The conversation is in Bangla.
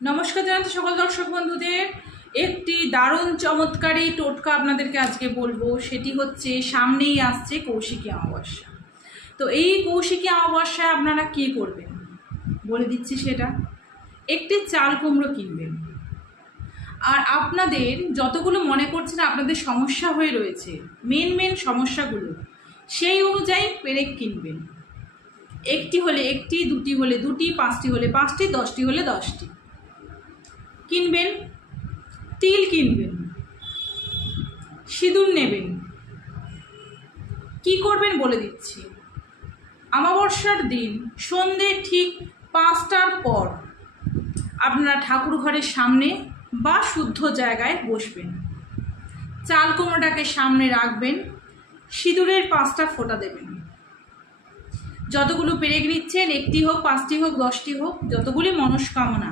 নমস্কার জানাতে সকল দর্শক বন্ধুদের। একটি দারুণ চমৎকারী টোটকা আপনাদেরকে আজকে বলবো। সেটি হচ্ছে সামনেই আসছে কৌশিকী অমাবস্যা। তো এই কৌশিকী অমাবস্যায় আপনারা কি করবেন বলে দিচ্ছি। সেটা একটি চাল কুমড়ো কিনবেন, আর আপনাদের যতগুলো মনে করছেন আপনাদের সমস্যা হয়ে রয়েছে, মেন সমস্যাগুলো, সেই অনুযায়ী পেরেক কিনবেন। একটি হলে একটি, দুটি হলে দুটি, পাঁচটি হলে পাঁচটি, 10টি হলে 10টি কিনবেন। তিল কিনবেন, সিঁদুর নেবেন। কি করবেন বলে দিচ্ছি। অমাবস্যার দিন সন্ধে ঠিক 5টার পর আপনারা ঠাকুর ঘরের সামনে বা শুদ্ধ জায়গায় বসবেন। চাল কুমড়োটাকে সামনে রাখবেন, সিঁদুরের 5টা ফোঁটা দেবেন। যতগুলো পেরেক নিচ্ছেন, একটি হোক, 5টি হোক, 10টি হোক, যতগুলি মনস্কামনা,